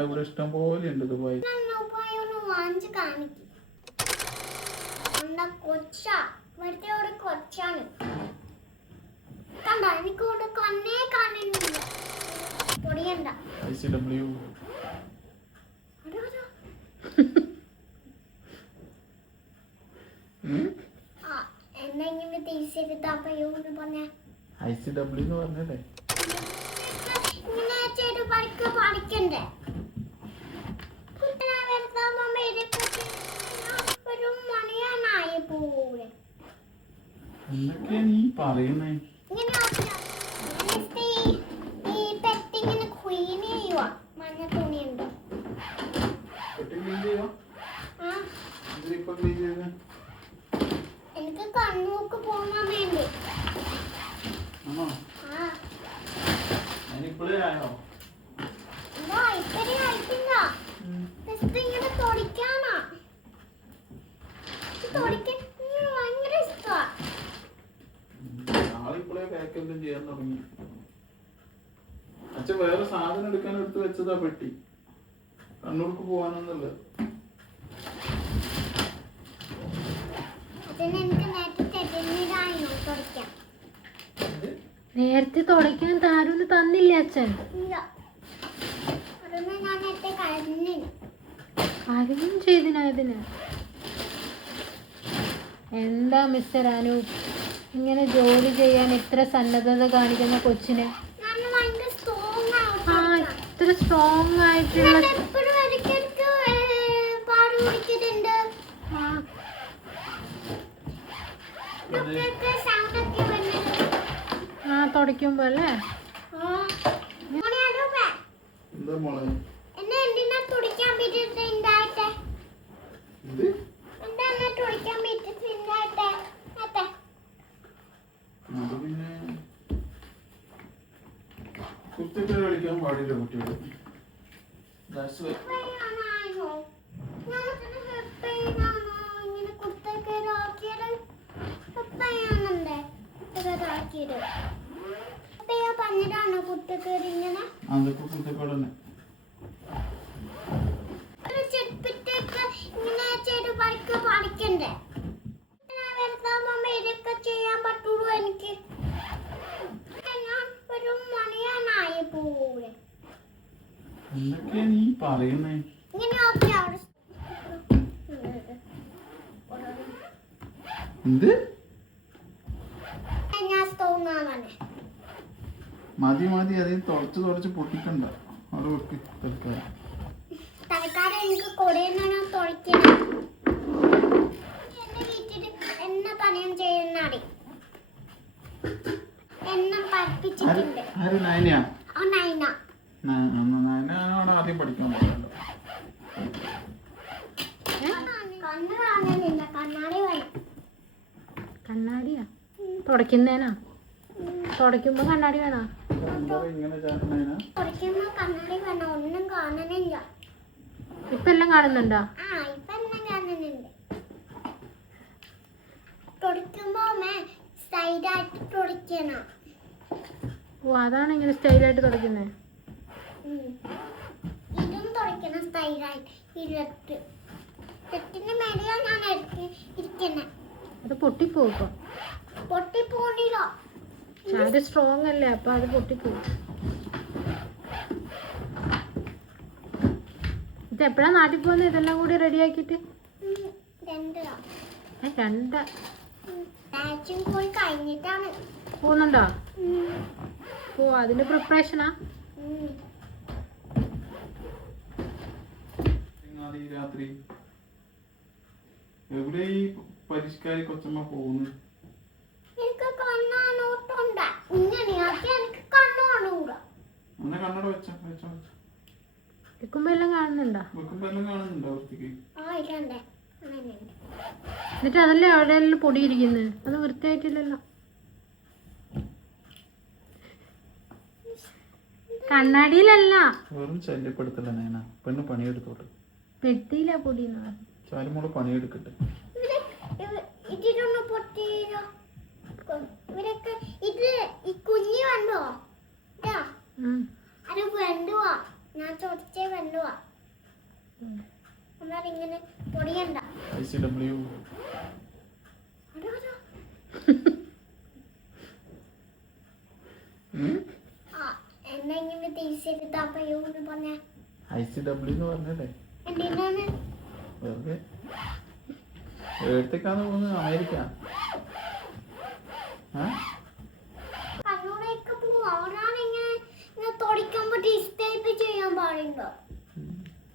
ഇവിടെ ഇഷ്ടം പോലെ ഉണ്ട് ദുബായ്. കൊച്ചാണ് കണ്ട എനിക്ക് കണ്ണേ കാണുന്നില്ല പൊടിയണ്ട ICW എന്നെങ്ങനെ തിരിച്ചെടുത്താപ്പയോന്ന് പറഞ്ഞ ICW എന്ന് പറഞ്ഞല്ലേ ഇങ്ങനെ ചെയ്ത് പഠിക്കണ്ടേ ഒരു മണിയാനായി പോലെ എന്തൊക്കെയാ നീ പറയുന്നേ? ഈ പെട്ടിങ്ങനെ ക്ലീൻ ചെയ്യുക മഞ്ഞ തുണിയുണ്ട് എനിക്ക് കണ്ണൂക്ക് പോകാൻ വേണ്ടി ഇപ്പോഴേ ആയോ? ഇപ്പഴേ ആയിട്ടില്ല ഇങ്ങനെ തൊടിക്കാനാ തൊടിക്കാൻ ഭയങ്കര ഇഷ്ടമാണ് ആളിപ്പോഴേ പാക്കെല്ലാം ചെയ്യാൻ തുടങ്ങി. അച്ഛൻ വേറെ സാധനം എടുക്കാൻ എടുത്ത് വെച്ചതാ പെട്ടി. കണ്ണൂർക്ക് പോവാനൊന്നല്ല. നേരത്തെ തുടയ്ക്കാൻ താരൂന് തന്നില്ലേ അച്ഛൻ? കരഞ്ഞും ചെയ്തിനതിന്. എന്താ മിസ്റ്റർ അനൂപ് ഇങ്ങനെ ജോലി ചെയ്യാൻ ഇത്ര സന്നദ്ധത കാണിക്കുന്ന കൊച്ചിനെ? ആ ഇത്ര സ്ട്രോങ് ആയിട്ടുള്ള തുടയ്ക്കുമ്പോ അല്ലേ? കളിക്കാൻ പാടില്ല കുട്ടികൾ. അതൊക്കെ കുട്ടികൾ തന്നെ പഠിക്കണ്ടേ ചെയ്യാൻ പറ്റുള്ളൂ എനിക്ക്. ഒരു മണിയാനായി പോലെ എന്തൊക്കെയാ നീ പറയുന്നേ? എന്ത് മതി മതി അതിൽ തുടച്ച് പൊട്ടിക്കണ്ട. അവിടെ വെക്ക് തൽക്കാലം എനിക്ക് കൊടയെന്നാണ് തുറക്കണം. എന്റെ വീട്ടിൽ എണ്ണ പണിയും ചെയ്യുന്നറി എണ്ണ പഠിപ്പിച്ചിട്ടുണ്ട്. ആദ്യം പഠിക്കാൻ കണ്ണ് കാണുന്നില്ല കണ്ണാടി വേണം. കണ്ണാടിയാ തുടയ്ക്കുന്നേനാ? തുടയ്ക്കുമ്പോ കണ്ണാടി വേണോ? തുടയ്ക്കുമ്പോ കണ്ണാടി വേണം. ഒന്നും കാണുന്നില്ല. ഇപ്പൊ എല്ലാം കാണുന്നുണ്ടോ? ഇപ്പൊ എല്ലാം കാണുന്നുണ്ട്. തുടയ്ക്കുമ്പോ സ്റ്റൈലായിട്ട് തുടയ്ക്കണം. ഓ അതാണ് ഇങ്ങനെ സ്റ്റൈലായിട്ട് തുടയ്ക്കുന്നേ? ഇതും തുടയ്ക്കണം സ്റ്റൈലായിട്ട്. ഇരുട്ടിന്റെ മേലെയാ ഞാൻ ഇരിക്കുന്നത്. അത് പൊട്ടിപ്പോകും. പൊട്ടിപ്പോണില്ല. അത് സ്ട്രോങ് അല്ലേ അപ്പൊ അത് പൊട്ടിപ്പോകും. ഇത് എപ്പോഴാ നാട്ടിൽ പോകുന്നത് ഇതെല്ലാം കൂടി റെഡി ആക്കിട്ട്? പോകുന്നുണ്ടോ? ഓ അതിന്റെ പ്രിപ്പറേഷനാ? രാത്രി എവിടെ ഈ പരിഷ്കാരി കൊച്ചമ്മ പോകുന്നു? അന്ന് കണ്ണട വെച്ചോ വെക്കുമ്പോ എല്ലാം കാണുന്നുണ്ടോ? വൃത്തിക്ക്. എന്നിട്ട് അതല്ലേ അവിടെ എല്ലാം പൊടിയിരിക്കുന്നത്? അത് വൃത്തിയായിട്ടില്ലല്ലോ. കണ്ണാടിയിലല്ല. വെറും ശല്യപ്പെടുത്തല്ല നേന. പെണ്ണ് പണിയെടുത്തോട്ടെ. പെട്ടിയിലാ പൊടി. ചാലുമോള് പണിയെടുക്കട്ടെ. ഞാൻ ചോദിച്ചേ വെള്ളുവാ. എന്നാൽ ഇങ്ങനെ പൊടിയണ്ട. ICW. അടോ, അടോ. ആ, എന്നാ ഇങ്ങനെ തീർച്ചയായിട്ടും എന്ന് പറഞ്ഞ ICW എന്ന് പറഞ്ഞല്ലേ? എന്തിനാണ്? വെറുതെ എവിടത്തേക്കാന്ന് പോകുന്നത്? അമേരിക്ക. കണ്ണൂരേക്ക് പോവും. അവിടാണ് ഇങ്ങനെ തുടയ്ക്കുമ്പോ ഡിസ്റ്റേപ്പ് ചെയ്യാൻ പാടുണ്ടോ?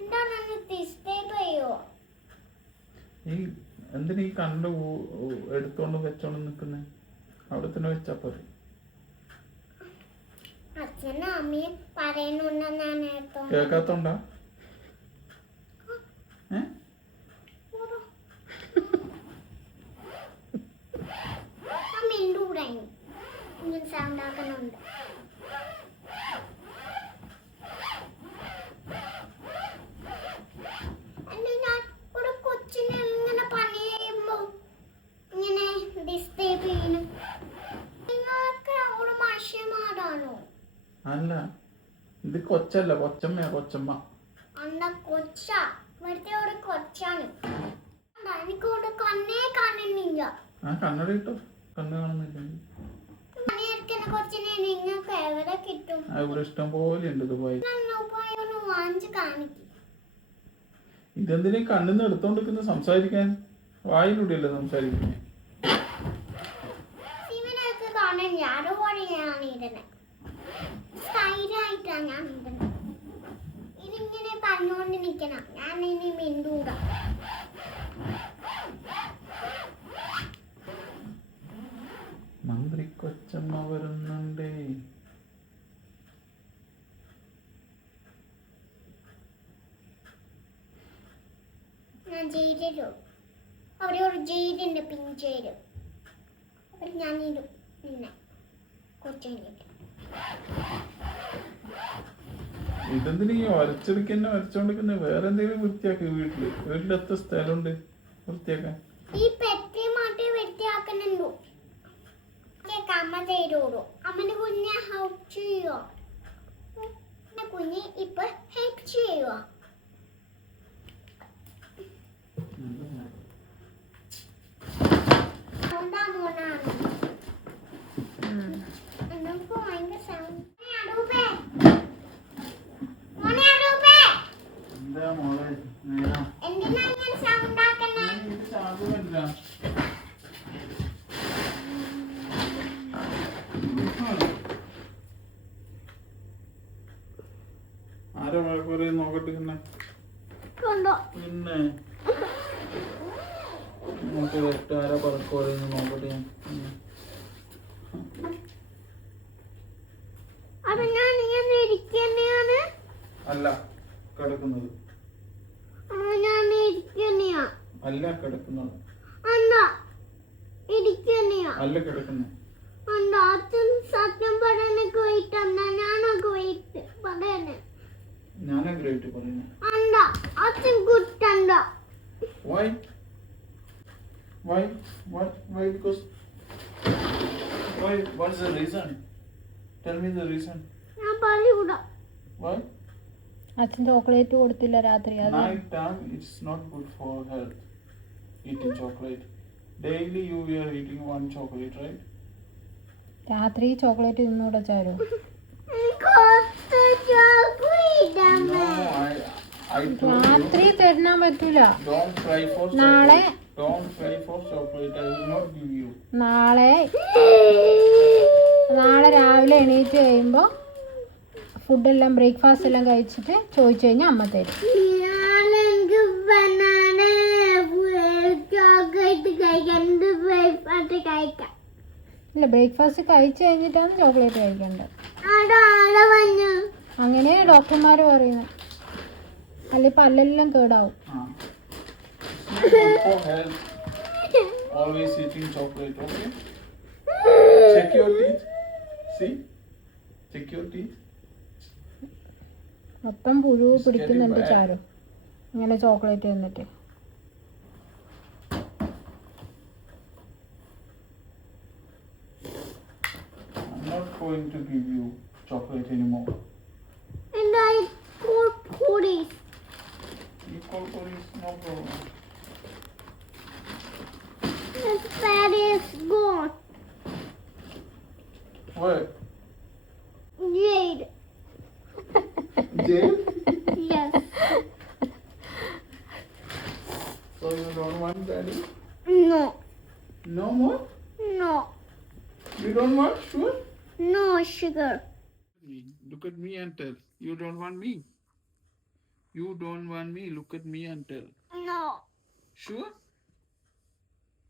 എന്താണ് ഡിസ്റ്റേപ്പ് ചെയ്യോ? ഈ എന്തിനാ ഈ കണ്ണ് എടുത്തോണ്ട് വെച്ചോണ്ട് നിക്കുന്നേ? അവിടെ തന്നെ വെച്ചാ പോരെ. അച്ഛനും അമ്മയും പറയുന്നുണ്ടെന്നാണ് കേക്കാത്തോണ്ടാ? ഇങ്ങനെ സൗണ്ട് ആക്കുന്നുണ്ട്. ഞാൻ ഒരു കൊച്ചിനെ ഇങ്ങനെ പണി ചെയ്യുമ്പോ ഇങ്ങനെ ഡിസ്റ്റേബ് ചെയ്യുന്നു. നിങ്ങൾക്ക് ഒരു മനുഷ്യന്മാരാണോ? അല്ല, ഇത് കൊച്ചല്ല, കൊച്ചമ്മയാ. കൊച്ചമ്മ അന്ന കൊച്ച ഇവിടുത്തെ ഒരു കൊച്ചാണ്. എനിക്ക് ഒരു കണ്ണേ കാണുന്നില്ല. കണ്ണട കിട്ടോ? കണ്ണ് കാണുന്നില്ല. കൊച്ചിനെ നിങ്ങൾക്ക് എവിടെ കിട്ടും? ഇവിടെ ഇഷ്ടം പോലെ ഉണ്ട് ദുബായ്. വാങ്ങിച്ച് കാണിക്കും. ഇതെന്തിനാ കണ്ണിന്ന് എടുത്തോണ്ടിരിക്കുന്ന? സംസാരിക്കാൻ വായിലൂടെയല്ലേ സംസാരിക്കുന്നേ? ഇവനൊക്കെ കാണാൻ ഞാനോ വഴിയാണ് ഇടുന്നത്. സ്ഥൈര്യമായിട്ടാണ് ഞാൻ ഇടുന്നത്. ഇതിങ്ങനെ പറഞ്ഞുകൊണ്ട് നിൽക്കണം. ഞാൻ ഇനി മിണ്ടൂട. മന്ത്രി കൊച്ചമ്മ വരുന്നുണ്ടേ. ഞാൻ ജയിലിലോ അവിടെ ഒരു ജയിലുണ്ട്, പിഞ്ചേര്. അവിടെ ഞാനിടും നിന്നെ കൊച്ചിനിട്ട്. ഇതെന്തിനാ ഈ വരച്ചെടുക്കന്നെ വരച്ചോണ്ടിരിക്കുന്നത്? വേറെ എന്തെങ്കിലും വൃത്തിയാക്കി. വീട്ടിലെത്ര സ്ഥലമുണ്ട് വൃത്തിയാക്കാൻ? ഈ പെട്ടി മാറ്റി വൃത്തിയാക്കുന്നുണ്ടോ? അമ്മ തരുള്ളൂ. അമ്മന്റെ കുഞ്ഞെ ഹെൽപ്പ് ചെയ്യുവോ? കുഞ്ഞ് ഇപ്പൊ ഹെൽപ്പ് ചെയ്യുവോ? മോനാണ് എനിക്ക് ഭയങ്കര സൗണ്ട്. എന്തിനാ ഇങ്ങനെ സൗണ്ട് ആക്കുന്നേ? ആരാ വഴക്ക് പറയും? നോക്കട്ടെ. പിന്നെ നോക്കി വെട്ട്. ആരാ പറക്ക് പറയുന്നു? നോക്കട്ടെ ഞാൻ. അപ്പൊ ഞാൻ ഇങ്ങനെ ഇരിക്കുന്നതാണ്. അല്ല കിടക്കുന്നത്. ഞാൻ ഇരിക്കുന്നയാ. അല്ല കിടക്കുന്നത്. അല്ല ഇരിക്കുന്നയാ. അല്ല കിടക്കുന്നത്. അല്ല അച്ഛൻ സത്യം പറയാനൊക്കെ വെയിറ്റ് എന്നാ ഞാനൊക്കെ വെയിറ്റ് പറയണേ. ഞാനാ ഗ്രേറ്റ് പറയുന്നത്. അല്ല അച്ഛൻ കുട്ടണ്ട. Why? What? Why? Because why? What's the reason? Tell me the reason. ഞാൻ പറയൂടാ. Why? അച്ഛൻ ചോക്ലേറ്റ് കൊടുത്തില്ല രാത്രി. Night time it's not good for health. Eating chocolate. Daily you are eating one chocolate, right? രാത്രി chocolate തിന്നൂടെ Charu? No, I told രാത്രി you. തരാൻ പറ്റൂല. Don't cry for നാളെ chocolate. Don't cry for chocolate. I will not give you. നാളെ രാവിലെ എണീറ്റ് കഴിയുമ്പോൾ ഫുഡെല്ലാം ബ്രേക്ക്ഫാസ്റ്റ് എല്ലാം കഴിച്ചിട്ട് ചോദിച്ചു കഴിഞ്ഞാൽ അമ്മ തരും. ഇല്ല, ബ്രേക്ക്ഫാസ്റ്റ് കഴിച്ചു കഴിഞ്ഞിട്ടാണ് ചോക്ലേറ്റ് കഴിക്കേണ്ടത്. അങ്ങനെ ഡോക്ടർമാർ പറയുന്നത്. അല്ലെങ്കിൽ പല്ലെല്ലാം കേടാവും. It's not good for health. Always eating chocolate, okay? Check your teeth. See? Check your teeth. മൊത്തം പുഴു പിടിക്കുന്നുണ്ട് ചാരു ഇങ്ങനെ ചോക്ലേറ്റ് തിന്നിട്ട്. I'm not going to give you chocolate anymore. And I want, Daddy? No. No more? No. You don't want? Sure? No sugar. Look at me and tell. You don't want me? You don't want me? Look at me and tell. No. Sure?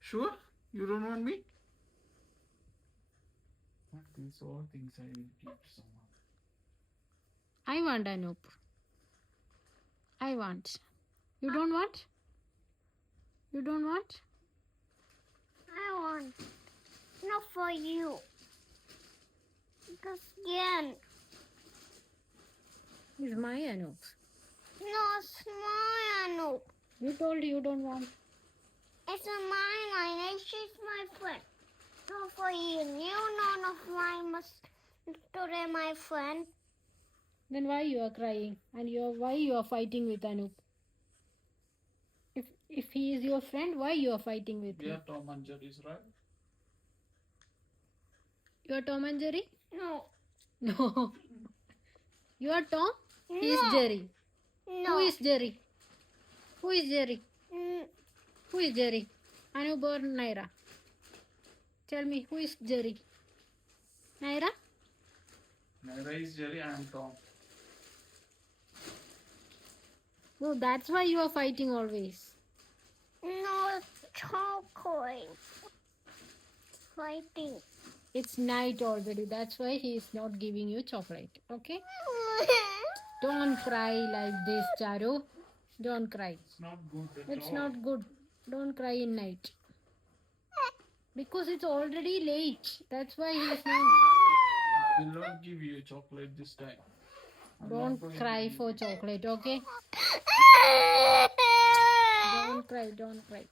Sure? You don't want me? What these all things I will keep someone. I want, Anup. I want. You don't want? You don't want? I want. Not for you. Because again. It's my Anup. No, it's my Anu. You told you don't want. It's my line. She's my friend. Not for you. You none of mine must today, my friend. Then why you are crying? And why you are fighting with Anup? If he is your friend, why you are fighting with We him? are Tom and Jerry's, right? You are Tom and Jerry? No. No. You are Tom? He is No. Jerry. No. Who is Jerry? Who is Jerry? Mm, Who is Jerry? Anup or Naira? Tell me, who is Jerry? Naira? Naira is Jerry, I am Tom. No, that's why you are fighting always. no chocolate. Fighting. It's night already. That's why he is not giving you chocolate. Okay? Don't cry like this, Charu. Don't cry. It's not good at It's all. not good. Don't cry in night. Because it's already late. That's why he is not. I will not give you chocolate this time. I'm not Don't going to cry give for you. chocolate, okay? Don't cry, don't cry.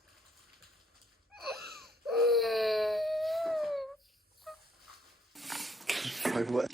Like what?